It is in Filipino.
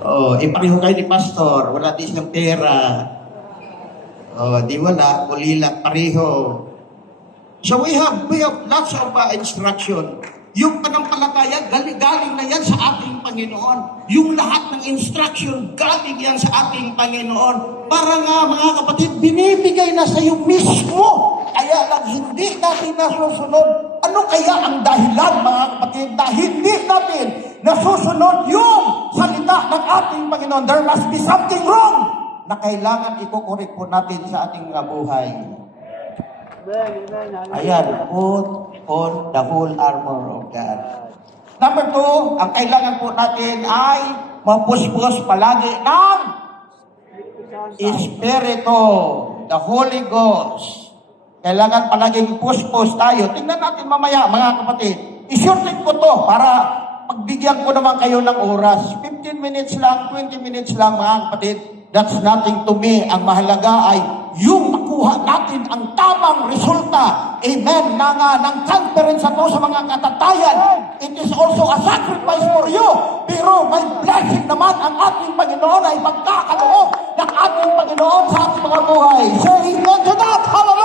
Oh, pareho kayo ni pastor, wala din siyang pera. Oh, di wala, ulila, pareho. So we have lots of instruction. Yung panampalataya, galing na yan sa ating Panginoon. Yung lahat ng instruction, galing yan sa ating Panginoon. Para nga mga kapatid, binibigay na sa iyo mismo. Kaya lang hindi natin nasusunod. Ano kaya ang dahilan mga kapatid na hindi natin nasusunod yung salita ng ating Panginoon? There must be something wrong na kailangan ikukorek po natin sa ating buhay. Ayan, put on the whole armor of God. Number 2, ang kailangan po natin ay mapuspos palagi ng Espiritu, the Holy Ghost. Kailangan palaging puspos tayo. Tingnan natin mamaya, mga kapatid. I-shorten ko to para pagbigyan ko naman kayo ng oras. 15 minutes lang, 20 minutes lang, mga kapatid. That's nothing to me. Ang mahalaga ay yung makuha natin ang tamang resulta. Amen. Ng conference ito sa mga katatayan. It is also a sacrifice for you. Pero may blessing naman ang ating Panginoon ay magkakaloob ng ating Paginoon sa ating mga buhay. Say amen to that. Hallelujah.